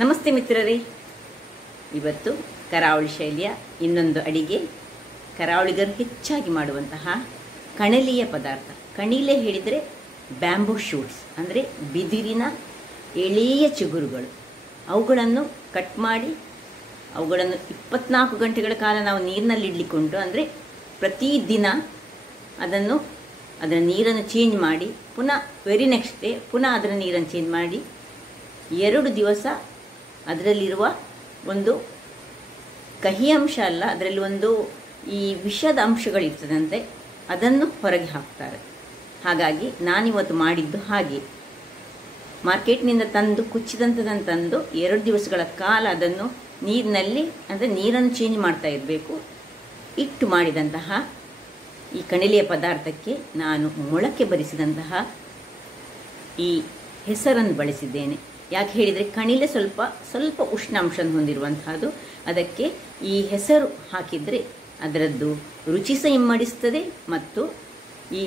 ನಮಸ್ತೆ ಮಿತ್ರರೇ, ಇವತ್ತು ಕರಾವಳಿ ಶೈಲಿಯ ಇನ್ನೊಂದು ಅಡಿಗೆ, ಕರಾವಳಿಗರು ಹೆಚ್ಚಾಗಿ ಮಾಡುವಂತಹ ಕಣಲೆಯ ಪದಾರ್ಥ. ಕಣಿಲೆ ಹೇಳಿದರೆ ಬ್ಯಾಂಬೂ ಶೂಟ್ಸ್, ಅಂದರೆ ಬಿದಿರಿನ ಎಳೆಯ ಚಿಗುರುಗಳು. ಅವುಗಳನ್ನು ಕಟ್ ಮಾಡಿ ಅವುಗಳನ್ನು 24 ಗಂಟೆಗಳ ಕಾಲ ನಾವು ನೀರಿನಲ್ಲಿ ಇಡಲಿಕ್ಕುಂಟು. ಅಂದರೆ ಪ್ರತಿದಿನ ಅದರ ನೀರನ್ನು ಚೇಂಜ್ ಮಾಡಿ ಪುನಃ ವೆರಿ ನೆಕ್ಸ್ಟ್ ಡೇ ಪುನಃ ಅದರ ನೀರನ್ನು ಚೇಂಜ್ ಮಾಡಿ 2 ದಿವಸ ಅದರಲ್ಲಿರುವ ಒಂದು ಕಹಿ ಅಂಶ ಅಲ್ಲ, ಅದರಲ್ಲಿ ಒಂದು ಈ ವಿಷದ ಅಂಶಗಳಿರ್ತದಂತೆ, ಅದನ್ನು ಹೊರಗೆ ಹಾಕ್ತಾರೆ. ಹಾಗಾಗಿ ನಾನಿವತ್ತು ಮಾಡಿದ್ದು ಹಾಗೆ, ಮಾರ್ಕೆಟ್ನಿಂದ ತಂದು ಕುಚ್ಚಿದಂಥದ್ದನ್ನು ತಂದು 2 ದಿವಸಗಳ ಕಾಲ ಅದನ್ನು ನೀರಿನಲ್ಲಿ, ಅಂದರೆ ನೀರನ್ನು ಚೇಂಜ್ ಮಾಡ್ತಾ ಇರಬೇಕು, ಇಟ್ಟು ಮಾಡಿದಂತಹ ಈ ಕಣಲೆಯ ಪದಾರ್ಥಕ್ಕೆ ನಾನು ಮೊಳಕೆ ಬರಿಸಿದಂತಹ ಈ ಹೆಸರನ್ನು ಬಳಸಿದ್ದೇನೆ. ಯಾಕೆ ಹೇಳಿದರೆ ಕಣಿಲೆ ಸ್ವಲ್ಪ ಉಷ್ಣಾಂಶವನ್ನು ಹೊಂದಿರುವಂತಹದ್ದು. ಅದಕ್ಕೆ ಈ ಹೆಸರು ಹಾಕಿದರೆ ಅದರದ್ದು ರುಚಿ ಸಹ ಇಮ್ಮಡಿಸ್ತದೆ ಮತ್ತು ಈ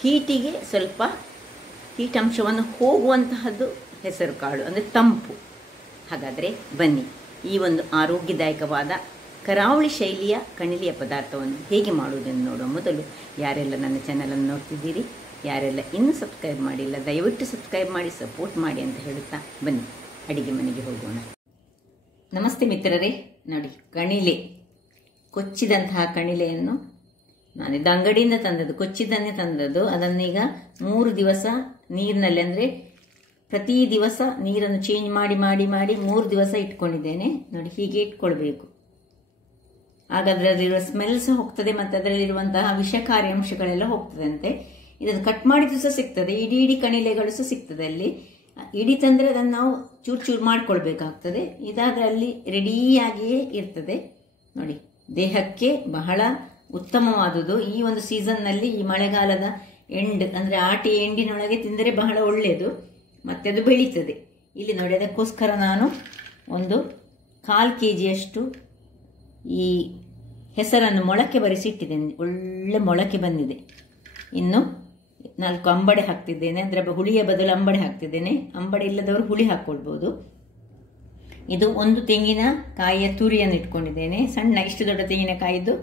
ಹೀಟಿಗೆ ಸ್ವಲ್ಪ ಹೀಟ್ ಅಂಶವನ್ನು ಹೋಗುವಂತಹದ್ದು ಹೆಸರು ಕಾಳು, ಅಂದರೆ ತಂಪು. ಹಾಗಾದರೆ ಬನ್ನಿ, ಈ ಒಂದು ಆರೋಗ್ಯದಾಯಕವಾದ ಕರಾವಳಿ ಶೈಲಿಯ ಕಣಲೆಯ ಪದಾರ್ಥವನ್ನು ಹೇಗೆ ಮಾಡುವುದನ್ನು ನೋಡುವ ಮೊದಲು, ಯಾರೆಲ್ಲ ನನ್ನ ಚಾನಲನ್ನು ನೋಡ್ತಿದ್ದೀರಿ, ಯಾರೆಲ್ಲ ಇನ್ನೂ ಸಬ್ಸ್ಕ್ರೈಬ್ ಮಾಡಿಲ್ಲ, ದಯವಿಟ್ಟು ಸಬ್ಸ್ಕ್ರೈಬ್ ಮಾಡಿ ಸಪೋರ್ಟ್ ಮಾಡಿ ಅಂತ ಹೇಳುತ್ತಾ ಬನ್ನಿ ಅಡಿಗೆ ಮನೆಗೆ ಹೋಗೋಣ. ನಮಸ್ತೆ ಮಿತ್ರರೇ, ನೋಡಿ ಕಣಿಲೆ, ಕೊಚ್ಚಿದಂತಹ ಕಣಿಲೆಯನ್ನು ನಾನಿದು ಅಂಗಡಿಯಿಂದ ತಂದದ್ದು, ಕೊಚ್ಚಿದ್ದನ್ನೇ ತಂದದ್ದು. ಅದನ್ನೀಗ 3 ದಿವಸ ನೀರಿನಲ್ಲಿ, ಅಂದರೆ ಪ್ರತಿ ದಿವಸ ನೀರನ್ನು ಚೇಂಜ್ ಮಾಡಿ ಮಾಡಿ ಮಾಡಿ 3 ದಿವಸ ಇಟ್ಕೊಂಡಿದ್ದೇನೆ. ನೋಡಿ, ಹೀಗೆ ಇಟ್ಕೊಳ್ಬೇಕು. ಆಗ ಅದರಲ್ಲಿರುವ ಸ್ಮೆಲ್ ಸಹ ಹೋಗ್ತದೆ ಮತ್ತು ಅದರಲ್ಲಿರುವಂತಹ ವಿಷಕಾರಿ ಅಂಶಗಳೆಲ್ಲ ಹೋಗ್ತದಂತೆ. ಇದನ್ನು ಕಟ್ ಮಾಡಿದ್ದು ಸಹ ಸಿಗ್ತದೆ, ಇಡೀ ಕಣಿಲೆಗಳು ಸಹ ಸಿಗ್ತದೆ ಅಲ್ಲಿ. ಇಡೀ ತಂದರೆ ಅದನ್ನು ನಾವು ಚೂರು ಮಾಡ್ಕೊಳ್ಬೇಕಾಗ್ತದೆ. ಇದಾದರೆ ಅಲ್ಲಿ ರೆಡಿಯಾಗಿಯೇ ಇರ್ತದೆ. ನೋಡಿ, ದೇಹಕ್ಕೆ ಬಹಳ ಉತ್ತಮವಾದುದು. ಈ ಒಂದು ಸೀಸನ್ನಲ್ಲಿ, ಈ ಮಳೆಗಾಲದ ಎಂಡ್, ಅಂದರೆ ಆಟಿ ಎಂಡಿನೊಳಗೆ ತಿಂದರೆ ಬಹಳ ಒಳ್ಳೆಯದು, ಮತ್ತೆ ಅದು ಬೆಳೀತದೆ. ಇಲ್ಲಿ ನೋಡಿ, ಅದಕ್ಕೋಸ್ಕರ ನಾನು ಒಂದು 1/4 kg ಈ ಹೆಸರನ್ನು ಮೊಳಕೆ ಬರಿಸಿ ಇಟ್ಟಿದ್ದೇನೆ. ಒಳ್ಳೆ ಮೊಳಕೆ ಬಂದಿದೆ. ಇನ್ನು 4 ಅಂಬಡೆ ಹಾಕ್ತಿದ್ದೇನೆ. ಅದರ ಹುಳಿಯ ಬದಲು ಅಂಬಡೆ ಹಾಕ್ತಿದ್ದೇನೆ. ಅಂಬಡೆ ಇಲ್ಲದವರು ಹುಳಿ ಹಾಕ್ಕೊಳ್ಬೋದು. ಇದು 1 ತೆಂಗಿನಕಾಯಿಯ ತುರಿಯನ್ನು ಇಟ್ಕೊಂಡಿದ್ದೇನೆ. ಸಣ್ಣ, ಇಷ್ಟು ದೊಡ್ಡ ತೆಂಗಿನಕಾಯಿದು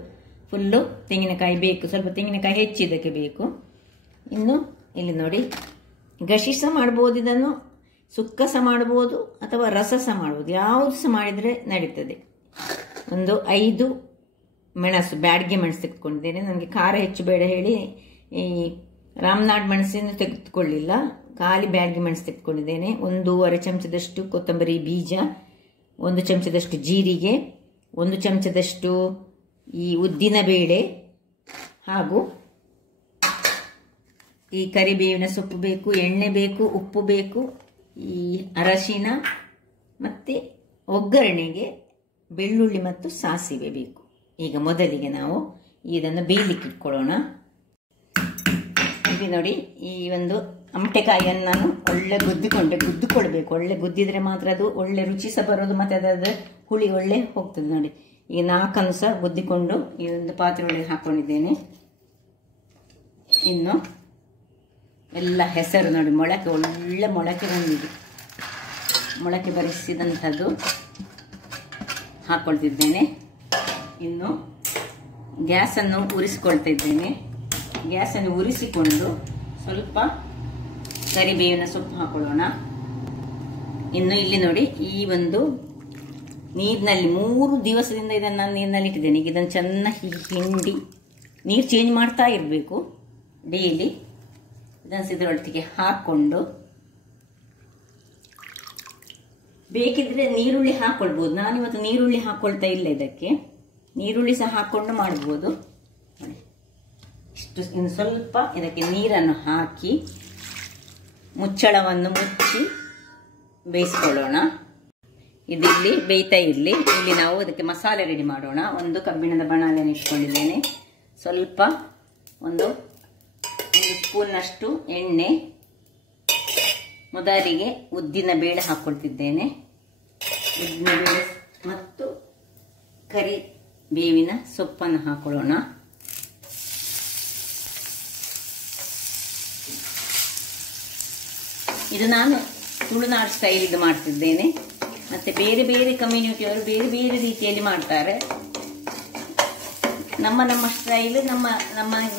ಫುಲ್ಲು ತೆಂಗಿನಕಾಯಿ ಬೇಕು, ಸ್ವಲ್ಪ ತೆಂಗಿನಕಾಯಿ ಹೆಚ್ಚಿದ್ದಕ್ಕೆ ಬೇಕು. ಇನ್ನು ಇಲ್ಲಿ ನೋಡಿ, ಗಸಿ ಸಹ ಮಾಡ್ಬೋದು, ಇದನ್ನು ಸುಕ್ಕ ಸಹ ಮಾಡ್ಬೋದು ಅಥವಾ ರಸ ಸಹ ಮಾಡ್ಬೋದು, ಯಾವುದು ಸಹ ಮಾಡಿದರೆ ನಡೀತದೆ. ಒಂದು 5 ಮೆಣಸು, ಬ್ಯಾಡ್ಗೆ ಮೆಣಸು ತೆಗೆದುಕೊಂಡಿದ್ದೇನೆ. ನನಗೆ ಖಾರ ಹೆಚ್ಚು ಬೇಡ ಹೇಳಿ ಈ ರಾಮನಾಡ್ ಮೆಣಸನ್ನು ತೆಗೆದುಕೊಳ್ಳಿಲ್ಲ, ಖಾಲಿ ಬ್ಯಾಡ್ಗೆ ಮೆಣಸು ತೆಗೆದುಕೊಂಡಿದ್ದೇನೆ. 1.5 ಚಮಚದಷ್ಟು ಕೊತ್ತಂಬರಿ ಬೀಜ, 1 ಚಮಚದಷ್ಟು ಜೀರಿಗೆ, 1 ಚಮಚದಷ್ಟು ಈ ಉದ್ದಿನ ಬೇಳೆ, ಹಾಗೂ ಈ ಕರಿಬೇವಿನ ಸೊಪ್ಪು ಬೇಕು, ಎಣ್ಣೆ ಬೇಕು, ಉಪ್ಪು ಬೇಕು, ಈ ಅರಶಿನ, ಮತ್ತು ಒಗ್ಗರಣೆಗೆ ಬೆಳ್ಳುಳ್ಳಿ ಮತ್ತು ಸಾಸಿವೆ ಬೇಕು. ಈಗ ಮೊದಲಿಗೆ ನಾವು ಇದನ್ನು ಬೇಯಲಿಕ್ಕೆ ಇಟ್ಕೊಳ್ಳೋಣ. ಇಲ್ಲಿ ನೋಡಿ, ಈ ಒಂದು ಅಮಟೆಕಾಯಿಯನ್ನು ನಾನು ಒಳ್ಳೆ ಗುದ್ದಿಕೊಳ್ಬೇಕು. ಒಳ್ಳೆ ಗುದ್ದಿದ್ರೆ ಮಾತ್ರ ಅದು ಒಳ್ಳೆ ರುಚಿ ಸಹ ಬರೋದು, ಮತ್ತು ಅದರ ಹುಳಿ ಒಳ್ಳೆ ಹೋಗ್ತದೆ. ನೋಡಿ, ಈ 4 ಸಹ ಗುದ್ದಿಕೊಂಡು ಈ ಒಂದು ಪಾತ್ರೆ ಒಳಗೆ ಹಾಕೊಂಡಿದ್ದೇನೆ. ಇನ್ನು ಎಲ್ಲ ಹೆಸರು ನೋಡಿ, ಮೊಳಕೆ, ಒಳ್ಳೆ ಮೊಳಕೆ ಬಂದಿದೆ. ಮೊಳಕೆ ಬರಿಸಿದಂಥದ್ದು ಹಾಕ್ಕೊಳ್ತಿದ್ದೇನೆ. ಇನ್ನು ಗ್ಯಾಸನ್ನು ಉರಿಸಿಕೊಳ್ತಾ ಇದ್ದೇನೆ. ಗ್ಯಾಸನ್ನು ಉರಿಸಿಕೊಂಡು ಸ್ವಲ್ಪ ಕರಿಬೇವಿನ ಸೊಪ್ಪು ಹಾಕೊಳ್ಳೋಣ. ಇನ್ನು ಇಲ್ಲಿ ನೋಡಿ, ಈ ಒಂದು ನೀರಿನಲ್ಲಿ 3 ದಿವಸದಿಂದ ಇದನ್ನು ನಾನು ನೀರಿನಲ್ಲಿ ಇಟ್ಟಿದ್ದೇನೆ. ಈಗ ಇದನ್ನು ಚೆನ್ನಾಗಿ ಹಿಂಡಿ ನೀರು ಚೇಂಜ್ ಮಾಡ್ತಾ ಇರಬೇಕು ಡೈಲಿ. ಇದನ್ನು ಇದರೊಟ್ಟಿಗೆ ಹಾಕ್ಕೊಂಡು, ಬೇಕಿದ್ರೆ ನೀರುಳ್ಳಿ ಹಾಕ್ಕೊಳ್ಬೋದು. ನಾನಿವತ್ತು ನೀರುಳ್ಳಿ ಹಾಕ್ಕೊಳ್ತಾ ಇಲ್ಲ, ಇದಕ್ಕೆ ನೀರುಳ್ಳಿ ಸಹ ಹಾಕ್ಕೊಂಡು ಮಾಡ್ಬೋದು. ಇಷ್ಟು, ಇನ್ನು ಸ್ವಲ್ಪ ಇದಕ್ಕೆ ನೀರನ್ನು ಹಾಕಿ ಮುಚ್ಚಳವನ್ನು ಮುಚ್ಚಿ ಬೇಯಿಸ್ಕೊಳ್ಳೋಣ. ಇದಿಲ್ಲಿ ಬೇಯ್ತಾ ಇರಲಿ. ಇಲ್ಲಿ ನಾವು ಅದಕ್ಕೆ ಮಸಾಲೆ ರೆಡಿ ಮಾಡೋಣ. 1 ಕಬ್ಬಿಣದ ಬಾಣಲೆಯನ್ನು ಇಟ್ಕೊಂಡಿದ್ದೇನೆ. ಸ್ವಲ್ಪ ಒಂದು ಸ್ಪೂನ್ನಷ್ಟು ಎಣ್ಣೆ, ಮೊದಲಿಗೆ ಉದ್ದಿನ ಬೇಳೆ ಹಾಕ್ಕೊಳ್ತಿದ್ದೇನೆ. ಉದ್ದಿನ ಬೇಳೆ ಮತ್ತು ಕರಿಬೇವಿನ ಸೊಪ್ಪನ್ನು ಹಾಕೊಳ್ಳೋಣ. ಇದು ನಾನು ತುಳುನಾಡು ಸ್ಟೈಲ್ ಇದು ಮಾಡ್ತಿದ್ದೇನೆ. ಮತ್ತು ಬೇರೆ ಬೇರೆ ಕಮ್ಯುನಿಟಿಯವರು ಬೇರೆ ಬೇರೆ ರೀತಿಯಲ್ಲಿ ಮಾಡ್ತಾರೆ. ನಮ್ಮ ಸ್ಟೈಲ್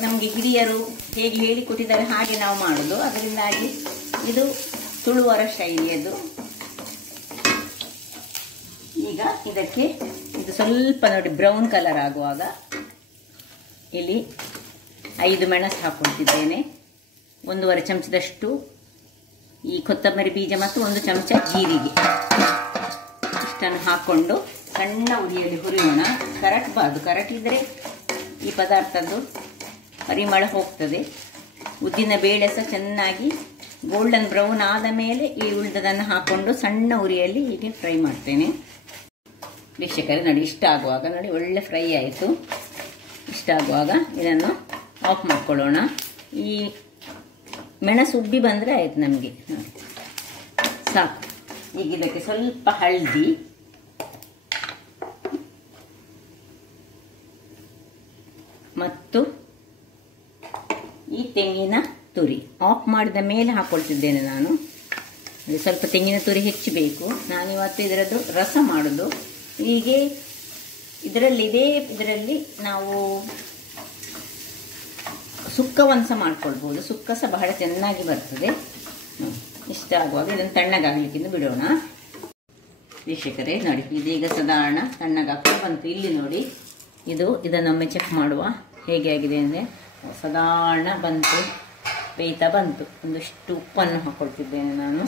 ನಮಗೆ ಹಿರಿಯರು ಹೇಗೆ ಹೇಳಿಕೊಟ್ಟಿದ್ದಾರೆ ಹಾಗೆ ನಾವು ಮಾಡೋದು. ಅದರಿಂದಾಗಿ ಇದು ತುಳುವರ ಶೈಲಿಯದು. ಈಗ ಇದಕ್ಕೆ ಇದು ಸ್ವಲ್ಪ ನೋಡಿ ಬ್ರೌನ್ ಕಲರ್ ಆಗುವಾಗ ಇಲ್ಲಿ 5 ಮೆಣಸು ಹಾಕ್ಕೊಳ್ತಿದ್ದೇನೆ. 1.5 ಚಮಚದಷ್ಟು ಈ ಕೊತ್ತಂಬರಿ ಬೀಜ ಮತ್ತು 1 ಚಮಚ ಜೀರಿಗೆ ಇಷ್ಟನ್ನು ಹಾಕ್ಕೊಂಡು ಸಣ್ಣ ಉರಿಯಲ್ಲಿ ಹುರಿಯೋಣ. ಕರಟಿದ್ರೆ ಈ ಪದಾರ್ಥದ್ದು ಪರಿಮಳ ಹೋಗ್ತದೆ. ಉದ್ದಿನ ಬೇಳೆ ಸಹ ಚೆನ್ನಾಗಿ ಗೋಲ್ಡನ್ ಬ್ರೌನ್ ಆದ ಮೇಲೆ ಈ ಉಳಿದದನ್ನು ಹಾಕ್ಕೊಂಡು ಸಣ್ಣ ಉರಿಯಲ್ಲಿ ಹೀಗೆ ಫ್ರೈ ಮಾಡ್ತೇನೆ. ವೀಕ್ಷಕರೇ ನೋಡಿ, ಇಷ್ಟ ಆಗುವಾಗ ನೋಡಿ ಒಳ್ಳೆ ಫ್ರೈ ಆಯಿತು. ಇಷ್ಟ ಆಗುವಾಗ ಇದನ್ನು ಆಫ್ ಮಾಡ್ಕೊಳ್ಳೋಣ. ಈ ಮೆಣಸು ಉಬ್ಬಿ ಬಂದರೆ ಆಯಿತು ನಮಗೆ, ಸಾಕು. ಈಗ ಇದಕ್ಕೆ ಸ್ವಲ್ಪ ಹಳದಿ ಮತ್ತು ಈ ತೆಂಗಿನ ತುರಿ ಆಫ್ ಮಾಡಿದ ಮೇಲೆ ಹಾಕ್ಕೊಳ್ತಿದ್ದೇನೆ ನಾನು. ಸ್ವಲ್ಪ ತೆಂಗಿನ ತುರಿ ಹೆಚ್ಚು ಬೇಕು. ನಾನಿವತ್ತು ಇದರದ್ದು ರಸ ಮಾಡೋದು. ಹೀಗೆ ಇದರಲ್ಲಿ ನಾವು ಸುಕ್ಕವನ್ನು ಸಹ ಮಾಡ್ಕೊಳ್ಬೋದು. ಸುಕ್ಕ ಸಹ ಬಹಳ ಚೆನ್ನಾಗಿ ಬರ್ತದೆ. ಇಷ್ಟ ಆಗುವಾಗ ಇದನ್ನು ತಣ್ಣಗಾಗಲಿಕ್ಕಿಂತ ಬಿಡೋಣ. ವೀಕ್ಷಕರೇ ನೋಡಿ, ಇದೀಗ ಸಾಧಾರಣ ತಣ್ಣಗಾಗ್ತಾ ಬಂತು. ಇಲ್ಲಿ ನೋಡಿ, ಇದನ್ನೊಮ್ಮೆ ಚೆಕ್ ಮಾಡುವ ಹೇಗೆ ಆಗಿದೆ ಅಂದರೆ ಸಾಧಾರಣ ಬಂತು, ಬೇಯ್ತಾ ಬಂತು. ಒಂದಷ್ಟು ಉಪ್ಪನ್ನು ಹಾಕ್ಕೊಳ್ತಿದ್ದೇನೆ ನಾನು.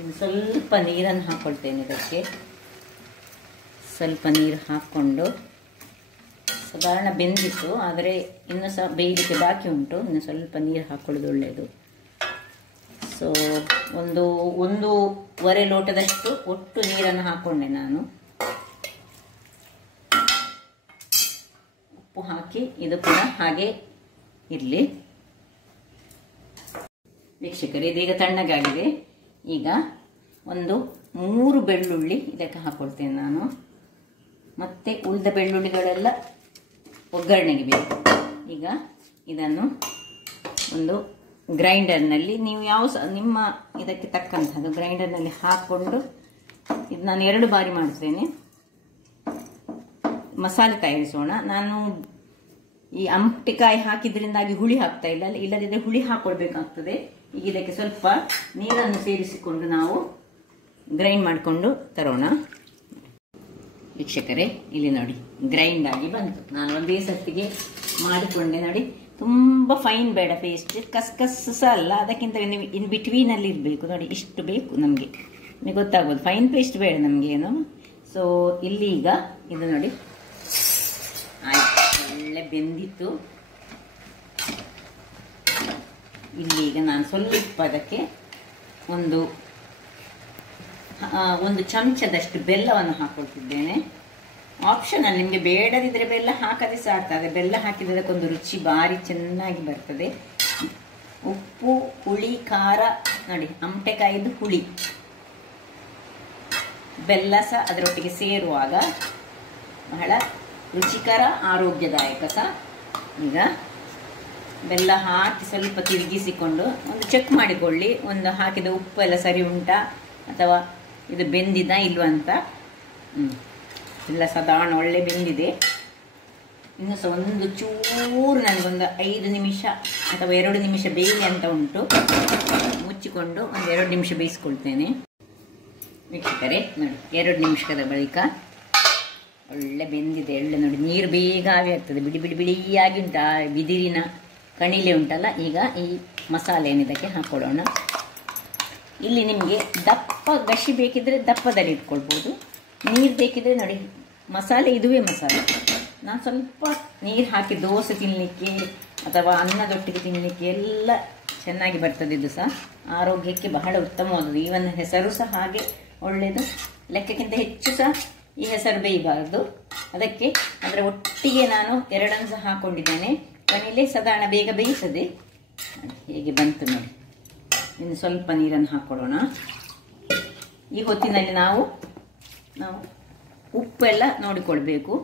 ಇನ್ನು ಸ್ವಲ್ಪ ನೀರನ್ನು ಹಾಕ್ಕೊಳ್ತೇನೆ. ಇದಕ್ಕೆ ಸ್ವಲ್ಪ ನೀರು ಹಾಕ್ಕೊಂಡು ಸಾಧಾರಣ ಬೆಂದಿತ್ತು, ಆದರೆ ಇನ್ನೂ ಸಹ ಬೇಯಲಿಕ್ಕೆ ಬಾಕಿ ಉಂಟು. ಇನ್ನು ಸ್ವಲ್ಪ ನೀರು ಹಾಕ್ಕೊಳ್ಳೋದು ಒಳ್ಳೆಯದು. ಸೊ 1.5 ಲೋಟದಷ್ಟು ಒಟ್ಟು ನೀರನ್ನು ಹಾಕ್ಕೊಂಡೆ ನಾನು. ಉಪ್ಪು ಹಾಕಿ ಇದು ಕೂಡ ಹಾಗೆ ಇರಲಿ. ವೀಕ್ಷಕರೇ, ಇದೀಗ ತಣ್ಣಗಾಗಿದೆ. ಈಗ 3 ಬೆಳ್ಳುಳ್ಳಿ ಇದಕ್ಕೆ ಹಾಕ್ಕೊಳ್ತೇನೆ ನಾನು. ಮತ್ತೆ ಉಳಿದ ಬೆಳ್ಳುಳ್ಳಿಗಳೆಲ್ಲ ಒಗ್ಗರಣೆಗೆ ಬೇಕು. ಈಗ ಇದನ್ನು ಒಂದು ಗ್ರೈಂಡರ್ನಲ್ಲಿ, ನೀವು ನಿಮ್ಮ ಇದಕ್ಕೆ ತಕ್ಕಂಥದ್ದು ಗ್ರೈಂಡರ್ನಲ್ಲಿ ಹಾಕ್ಕೊಂಡು ಇದು ನಾನು 2 ಬಾರಿ ಮಾಡ್ತೇನೆ. ಮಸಾಲೆ ತಯಾರಿಸೋಣ. ನಾನು ಈ ಅಂಟೆಕಾಯಿ ಹಾಕಿದ್ರಿಂದಾಗಿ ಹುಳಿ ಹಾಕ್ತಾ ಇಲ್ಲ, ಇಲ್ಲದಿದ್ದರೆ ಹುಳಿ ಹಾಕ್ಕೊಳ್ಬೇಕಾಗ್ತದೆ. ಈಗ ಇದಕ್ಕೆ ಸ್ವಲ್ಪ ನೀರನ್ನು ಸೇರಿಸಿಕೊಂಡು ನಾವು ಗ್ರೈಂಡ್ ಮಾಡಿಕೊಂಡು ತರೋಣ. ವೀಕ್ಷಕರೇ, ಇಲ್ಲಿ ನೋಡಿ ಗ್ರೈಂಡ್ ಆಗಿ ಬಂತು. ನಾನು ಒಂದೇ ಸರ್ತಿಗೆ ಮಾಡಿಕೊಂಡೆ ನೋಡಿ. ತುಂಬ ಫೈನ್ ಬೇಡ ಪೇಸ್ಟ್, ಕಸ್ ಸಹ ಅಲ್ಲ, ಅದಕ್ಕಿಂತ ಇನ್ ಬಿಟ್ವೀನಲ್ಲಿ ಇರಬೇಕು ನೋಡಿ. ಇಷ್ಟು ಬೇಕು ನಮಗೆ ಗೊತ್ತಾಗ್ಬೋದು. ಫೈನ್ ಪೇಸ್ಟ್ ಬೇಡ ನಮಗೆ ಏನು. ಸೊ ಇಲ್ಲಿ ಈಗ ಇದು ನೋಡಿ ಆಯ್ತು, ಒಳ್ಳೆ ಬೆಂದಿತ್ತು. ಇಲ್ಲಿ ಈಗ ನಾನು ಸ್ವಲ್ಪ ಅದಕ್ಕೆ ಒಂದು ಚಮಚದಷ್ಟು ಬೆಲ್ಲವನ್ನು ಹಾಕೊಳ್ತಿದ್ದೇನೆ. ಆಪ್ಷನಲ್, ನಿಮಗೆ ಬೇಡದಿದ್ರೆ ಬೆಲ್ಲ ಹಾಕದೆ ಸಾಕ್ತದೆ. ಬೆಲ್ಲ ಹಾಕಿದ್ರೆ ಅದಕ್ಕೊಂದು ರುಚಿ ಭಾರಿ ಚೆನ್ನಾಗಿ ಬರ್ತದೆ. ಉಪ್ಪು, ಹುಳಿ, ಖಾರ ನೋಡಿ, ಅಂಟೆಕಾಯಿದು ಹುಳಿ, ಬೆಲ್ಲ ಸಹ ಅದರೊಟ್ಟಿಗೆ ಸೇರುವಾಗ ಬಹಳ ರುಚಿಕರ, ಆರೋಗ್ಯದಾಯಕ ಸಹ. ಈಗ ಬೆಲ್ಲ ಹಾಕಿ ಸ್ವಲ್ಪ ತಿರುಗಿಸಿಕೊಂಡು ಒಂದು ಚೆಕ್ ಮಾಡಿಕೊಳ್ಳಿ, ಒಂದು ಹಾಕಿದ ಉಪ್ಪು ಎಲ್ಲ ಸರಿ ಉಂಟಾ ಅಥವಾ ಇದು ಬೆಂದಿದ ಇಲ್ವ ಅಂತ. ಎಲ್ಲ ಸಾಧಾರಣ ಒಳ್ಳೆ ಬೆಂದಿದೆ. ಇನ್ನು ಸಹ ಒಂದು ಚೂರು ನನಗೊಂದು 5 ನಿಮಿಷ ಅಥವಾ 2 ನಿಮಿಷ ಬೇಯಲಿ ಅಂತ ಉಂಟು. ಮುಚ್ಚಿಕೊಂಡು ಒಂದು 2 ನಿಮಿಷ ಬೇಯಿಸ್ಕೊಳ್ತೇನೆ. ವೀಕ್ಷಕರೇ ನೋಡಿ, 2 ನಿಮಿಷದ ಬಳಿಕ ಒಳ್ಳೆ ಬೆಂದಿದೆ. ಒಳ್ಳೆ ನೋಡಿ, ನೀರು ಬೇಗ ಆವಿ ಆಗ್ತದೆ. ಬಿಡಿಯಾಗಿ ಉಂಟು, ಆ ಬಿದಿರಿನ ಕಣಿಲೆ ಉಂಟಲ್ಲ. ಈಗ ಈ ಮಸಾಲೆ ಇದಕ್ಕೆ ಹಾಕ್ಕೊಳ್ಳೋಣ. ಇಲ್ಲಿ ನಿಮಗೆ ದಪ್ಪ ಗಶಿ ಬೇಕಿದ್ರೆ ದಪ್ಪದಲ್ಲಿ ಇಟ್ಕೊಳ್ಬೋದು. ನೀರು ಬೇಕಿದ್ರೆ ನೋಡಿ, ಮಸಾಲೆ ಇದುವೇ ಮಸಾಲೆ. ನಾನು ಸ್ವಲ್ಪ ನೀರು ಹಾಕಿ ದೋಸೆ ತಿನ್ನಲಿಕ್ಕೆ ಅಥವಾ ಅನ್ನದೊಟ್ಟಿಗೆ ತಿನ್ನಲಿಕ್ಕೆ ಎಲ್ಲ ಚೆನ್ನಾಗಿ ಬರ್ತದೆ. ಇದು ಸಹ ಆರೋಗ್ಯಕ್ಕೆ ಬಹಳ ಉತ್ತಮವಾದದ್ದು. ಈವನ್ ಹೆಸರು ಸಹ ಹಾಗೆ ಒಳ್ಳೆಯದು. ಲೆಕ್ಕಕ್ಕಿಂತ ಹೆಚ್ಚು ಸಹ ಈ ಹೆಸರು ಬೇಯಬಾರ್ದು. ಅದಕ್ಕೆ ಅದರ ಒಟ್ಟಿಗೆ ನಾನು 2 ಸಹ ಹಾಕ್ಕೊಂಡಿದ್ದೇನೆ. ಕಣಿಲೆ ಸಾಧಾರಣ ಬೇಗ ಬೇಯಿಸದೆ. ಹೇಗೆ ಬಂತು ನೋಡಿ. ಇನ್ನು ಸ್ವಲ್ಪ ನೀರನ್ನು ಹಾಕ್ಕೊಳ್ಳೋಣ. ಈ ಹೊತ್ತಿನಲ್ಲಿ ನಾವು ಉಪ್ಪೆಲ್ಲ ನೋಡಿಕೊಳ್ಬೇಕು.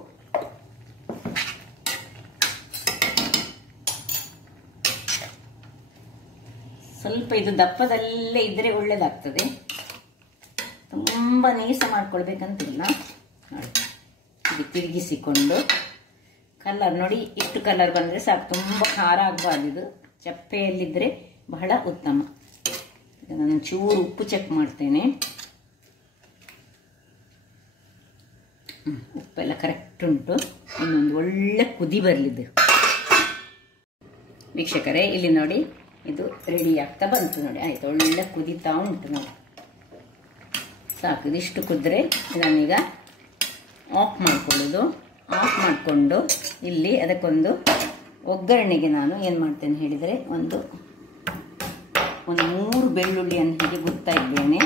ಸ್ವಲ್ಪ ಇದು ದಪ್ಪದಲ್ಲೇ ಇದ್ದರೆ ಒಳ್ಳೆಯದಾಗ್ತದೆ. ತುಂಬ ನೀಸ ಮಾಡ್ಕೊಳ್ಬೇಕಂತಿಲ್ಲ. ನೋಡಿ ಇದು ತಿರುಗಿಸಿಕೊಂಡು ಕಲರ್ ನೋಡಿ, ಇಷ್ಟು ಕಲರ್ ಬಂದರೆ ಸಾಕು, ತುಂಬ ಖಾರ ಆಗಬಾರ್ದು. ಇದು ಚಪ್ಪೆಯಲ್ಲಿದ್ದರೆ ಬಹಳ ಉತ್ತಮ. ನಾನು ಚೂರು ಉಪ್ಪು ಚೆಕ್ ಮಾಡ್ತೇನೆ. ಉಪ್ಪೆಲ್ಲ ಕರೆಕ್ಟ್ ಉಂಟು. ಇನ್ನೊಂದು ಒಳ್ಳೆ ಕುದಿ ಬರಲಿದೆ. ವೀಕ್ಷಕರೇ, ಇಲ್ಲಿ ನೋಡಿ ಇದು ರೆಡಿ ಆಗ್ತಾ ಬಂತು. ನೋಡಿ ಆಯ್ತು, ಒಳ್ಳೆ ಕುದಿತಾ ಉಂಟು. ನೋಡಿ ಸಾಕು, ಇದಿಷ್ಟು ಕುದ್ರೆ ನಾನೀಗ ಆಫ್ ಮಾಡ್ಕೊಳ್ಳೋದು. ಆಫ್ ಮಾಡಿಕೊಂಡು ಇಲ್ಲಿ ಅದಕ್ಕೊಂದು ಒಗ್ಗರಣೆಗೆ ನಾನು ಏನು ಮಾಡ್ತೇನೆ ಹೇಳಿದರೆ, ಒಂದು 3 ಬೆಳ್ಳುಳ್ಳಿಯನ್ನು ಹೀಗೆ ಗುತ್ತಾ ಇದ್ದೇನೆ.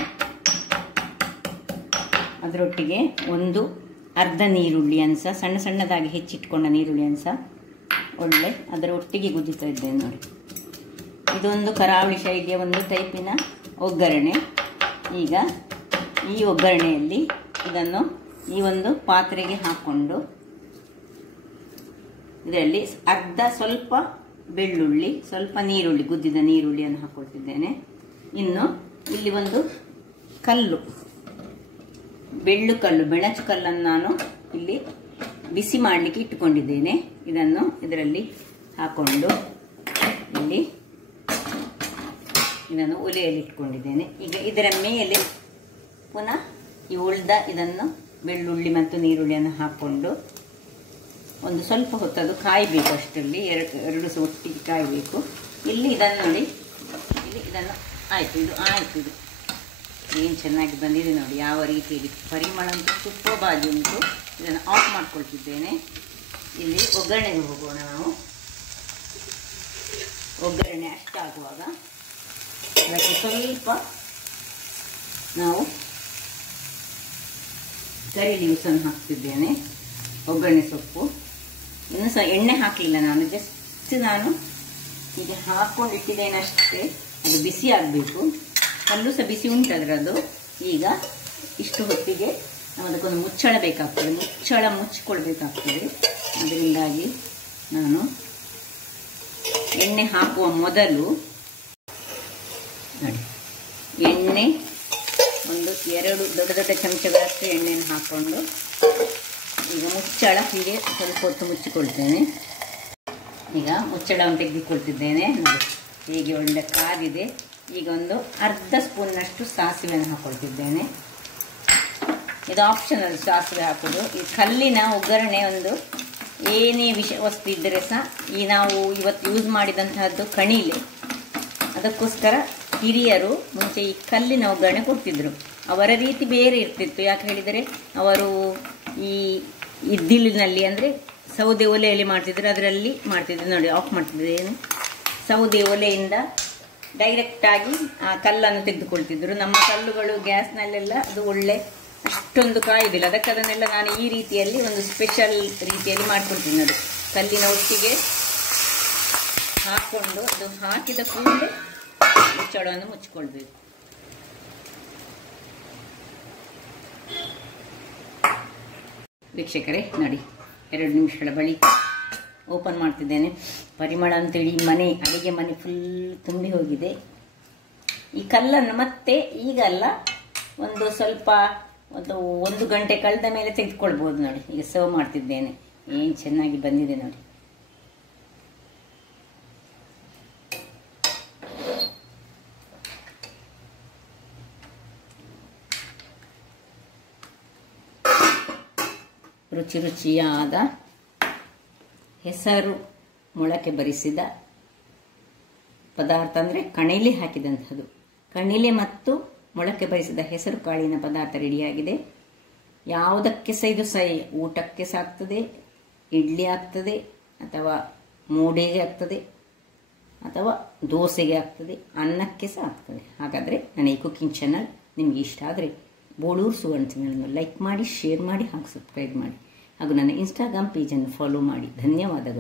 ಅದರೊಟ್ಟಿಗೆ ಒಂದು ಅರ್ಧ ನೀರುಳ್ಳಿಯನ್ನು ಸಹ ಸಣ್ಣ ಸಣ್ಣದಾಗಿ ಹೆಚ್ಚಿಟ್ಕೊಂಡ ನೀರುಳ್ಳಿಯನ್ನು ಸಹ ಒಳ್ಳೆ ಅದರ ಒಟ್ಟಿಗೆ ಗುದ್ದಿತಾ ಇದ್ದೇನೆ. ನೋಡಿ ಇದೊಂದು ಕರಾವಳಿ ಶೈಲಿಯ ಒಂದು ಟೈಪಿನ ಒಗ್ಗರಣೆ. ಈಗ ಈ ಒಗ್ಗರಣೆಯಲ್ಲಿ ಇದನ್ನು ಈ ಒಂದು ಪಾತ್ರೆಗೆ ಹಾಕ್ಕೊಂಡು ಇದರಲ್ಲಿ ಸ್ವಲ್ಪ ಬೆಳ್ಳುಳ್ಳಿ, ಸ್ವಲ್ಪ ನೀರುಳ್ಳಿ, ಗುದ್ದಿದ ನೀರುಳ್ಳಿಯನ್ನು ಹಾಕ್ಕೊಳ್ತಿದ್ದೇನೆ. ಇನ್ನು ಇಲ್ಲಿ ಒಂದು ಕಲ್ಲು, ಬೆಳ್ಳು ಕಲ್ಲು, ಬೆಣಚು ಕಲ್ಲನ್ನು ನಾನು ಇಲ್ಲಿ ಬಿಸಿ ಮಾಡಲಿಕ್ಕೆ ಇಟ್ಟುಕೊಂಡಿದ್ದೇನೆ. ಇದನ್ನು ಇದರಲ್ಲಿ ಹಾಕೊಂಡು ಇಲ್ಲಿ ಇದನ್ನು ಒಲೆಯಲ್ಲಿ ಇಟ್ಕೊಂಡಿದ್ದೇನೆ. ಈಗ ಇದರ ಮೇಲೆ ಪುನಃ ಈ ಉಳಿದ ಇದನ್ನು ಬೆಳ್ಳುಳ್ಳಿ ಮತ್ತು ನೀರುಳ್ಳಿಯನ್ನು ಹಾಕ್ಕೊಂಡು ಒಂದು ಸ್ವಲ್ಪ ಹೊತ್ತು ಅದು ಕಾಯಬೇಕು. ಅಷ್ಟರಲ್ಲಿ ಎರಡು ಸಹ ಒಟ್ಟಿಗೆ ಕಾಯಬೇಕು. ಇಲ್ಲಿ ಇದನ್ನು ನೋಡಿ, ಇಲ್ಲಿ ಇದನ್ನು ಆಯಿತು, ಇದು ಆಯಿತು. ಇದು ಏನು ಚೆನ್ನಾಗಿ ಬಂದಿದೆ ನೋಡಿ, ಯಾವ ರೀತಿಯಲ್ಲಿ ಪರಿಮಳ ಅಂತೂ ಸೂಪರ್ ಬಾಜಿ ಉಂಟು. ಇದನ್ನು ಆಫ್ ಮಾಡ್ಕೊಳ್ತಿದ್ದೇನೆ. ಇಲ್ಲಿ ಒಗ್ಗರಣೆಗೆ ಹೋಗೋಣ ನಾವು. ಒಗ್ಗರಣೆ ಅಷ್ಟಾಗುವಾಗ ಅದಕ್ಕೆ ಸ್ವಲ್ಪ ನಾವು ಕರಿ ಲೀವ್ಸನ್ನು ಹಾಕ್ತಿದ್ದೇನೆ, ಒಗ್ಗರಣೆ ಸೊಪ್ಪು. ಇನ್ನೂ ಸಹ ಎಣ್ಣೆ ಹಾಕಲಿಲ್ಲ ನಾನು, ಜಸ್ಟ್ ನಾನು ಹೀಗೆ ಹಾಕ್ಕೊಂಡು ಇಟ್ಟಿದ್ದೇನೆ ಅಷ್ಟೇ. ಅದು ಬಿಸಿ ಆಗಬೇಕು, ಕಲ್ಲು ಸಹ ಬಿಸಿ ಉಂಟು ಅದರದ್ದು. ಈಗ ಇಷ್ಟು ಹೊತ್ತಿಗೆ ನಾವು ಅದಕ್ಕೊಂದು ಮುಚ್ಚಳ ಬೇಕಾಗ್ತದೆ, ಮುಚ್ಚಳ ಮುಚ್ಚಿಕೊಳ್ಬೇಕಾಗ್ತದೆ. ಅದರಿಂದಾಗಿ ನಾನು ಎಣ್ಣೆ ಹಾಕುವ ಮೊದಲು ನೋಡಿ, ಎಣ್ಣೆ ಒಂದು 2 ದೊಡ್ಡ ದೊಡ್ಡ ಚಮಚಗಳಷ್ಟು ಎಣ್ಣೆಯನ್ನು ಹಾಕ್ಕೊಂಡು ಈಗ ಮುಚ್ಚಳ ಹೀಗೆ ಸ್ವಲ್ಪ ಹೊತ್ತು ಮುಚ್ಚಿಕೊಳ್ತೇನೆ. ಈಗ ಮುಚ್ಚಳವನ್ನು ತೆಗೆದುಕೊಳ್ತಿದ್ದೇನೆ. ನೋಡಿ ಹೀಗೆ ಒಳ್ಳೆ ಕಾದಿದೆ. ಈಗ ಒಂದು ಅರ್ಧ ಸ್ಪೂನ್ನಷ್ಟು ಸಾಸಿವೆಯನ್ನು ಹಾಕ್ಕೊಳ್ತಿದ್ದೇನೆ. ಇದು ಆಪ್ಷನಲ್ ಸಾಸಿವೆ ಹಾಕೋದು. ಈ ಕಲ್ಲಿನ ಒಗ್ಗರಣೆ ಒಂದು ಏನೇ ವಸ್ತು ಇದ್ದರೆ ಸಹ ಈ ನಾವು ಇವತ್ತು ಯೂಸ್ ಮಾಡಿದಂತಹದ್ದು ಕಣಿಲೆ. ಅದಕ್ಕೋಸ್ಕರ ಹಿರಿಯರು ಮುಂಚೆ ಈ ಕಲ್ಲಿನ ಒಗ್ಗರಣೆ ಕೊಡ್ತಿದ್ರು. ಅವರ ರೀತಿ ಬೇರೆ ಇರ್ತಿತ್ತು. ಯಾಕೆ ಹೇಳಿದರೆ ಅವರು ಈ ಇದ್ದಿಲಿನಲ್ಲಿ ಅಂದರೆ ಸೌದೆ ಒಲೆಯಲ್ಲಿ ಮಾಡ್ತಿದ್ರು, ಅದರಲ್ಲಿ ಮಾಡ್ತಿದ್ರು. ನೋಡಿ ಆಫ್ ಮಾಡ್ತಿದ್ದೇನೆ. ಸೌದೆ ಒಲೆಯಿಂದ ಡೈರೆಕ್ಟಾಗಿ ಆ ಕಲ್ಲನ್ನು ತೆಗೆದುಕೊಳ್ತಿದ್ರು. ನಮ್ಮ ಕಲ್ಲುಗಳು ಗ್ಯಾಸ್ನಲ್ಲೆಲ್ಲ ಅದು ಒಳ್ಳೆ ಅಷ್ಟೊಂದು ಕಾಯುವುದಿಲ್ಲ. ಅದಕ್ಕೆ ಅದನ್ನೆಲ್ಲ ನಾನು ಈ ರೀತಿಯಲ್ಲಿ ಒಂದು ಸ್ಪೆಷಲ್ ರೀತಿಯಲ್ಲಿ ಮಾಡ್ಕೊಳ್ತೀನಿ. ಅದು ಕಲ್ಲಿನ ಒಟ್ಟಿಗೆ ಹಾಕ್ಕೊಂಡು ಅದು ಹಾಕಿದ ಕೂಡಲೇ ಮುಚ್ಚಳವನ್ನು ಮುಚ್ಚಿಕೊಳ್ಬೇಕು. ವೀಕ್ಷಕರೇ ನೋಡಿ, 2 ನಿಮಿಷಗಳ ಬಳಿಕ ಓಪನ್ ಮಾಡ್ತಿದ್ದೇನೆ. ಪರಿಮಳ ಅಂತೇಳಿ ಅಡಿಗೆ ಮನೆ ಫುಲ್ ತುಂಬಿ ಹೋಗಿದೆ. ಈ ಕಲ್ಲನ್ನು ಮತ್ತೆ ಈಗಲ್ಲ, ಒಂದು ಸ್ವಲ್ಪ ಒಂದು ಗಂಟೆ ಕಳೆದ ಮೇಲೆ ತೆಗೆದುಕೊಳ್ಬೋದು. ನೋಡಿ ಈಗ ಸರ್ವ್ ಮಾಡ್ತಿದ್ದೇನೆ. ಏನು ಚೆನ್ನಾಗಿ ಬಂದಿದೆ ನೋಡಿ. ರುಚಿ ರುಚಿಯಾದ ಹೆಸರು ಮೊಳಕೆ ಬರಿಸಿದ ಪದಾರ್ಥ, ಅಂದರೆ ಕಣಿಲೆ ಹಾಕಿದಂಥದ್ದು. ಕಣಿಲೆ ಮತ್ತು ಮೊಳಕೆ ಬರಿಸಿದ ಹೆಸರು ಕಾಳಿನ ಪದಾರ್ಥ ರೆಡಿಯಾಗಿದೆ. ಯಾವುದಕ್ಕೆ ಸಹ ಇದು ಸೈ, ಊಟಕ್ಕೆ ಸಹ ಆಗ್ತದೆ, ಇಡ್ಲಿ ಆಗ್ತದೆ, ಅಥವಾ ಮೂಡೆಗೆ ಆಗ್ತದೆ, ಅಥವಾ ದೋಸೆಗೆ ಆಗ್ತದೆ, ಅನ್ನಕ್ಕೆ ಸಹ ಆಗ್ತದೆ. ಹಾಗಾದರೆ ನನ್ನ ಈ ಕುಕಿಂಗ್ ಚಾನಲ್ ನಿಮಗೆ ಇಷ್ಟ ಆದರೆ ಬೋಳೂರು ಸುವರ್ಣ ಚಾನಲನ್ನು ಲೈಕ್ ಮಾಡಿ, ಶೇರ್ ಮಾಡಿ, ಹಾಗೂ ಸಬ್ಸ್ಕ್ರೈಬ್ ಮಾಡಿ, ಹಾಗೂ ನನ್ನ ಇನ್ಸ್ಟಾಗ್ರಾಮ್ ಪೇಜನ್ನು ಫಾಲೋ ಮಾಡಿ. ಧನ್ಯವಾದಗಳು.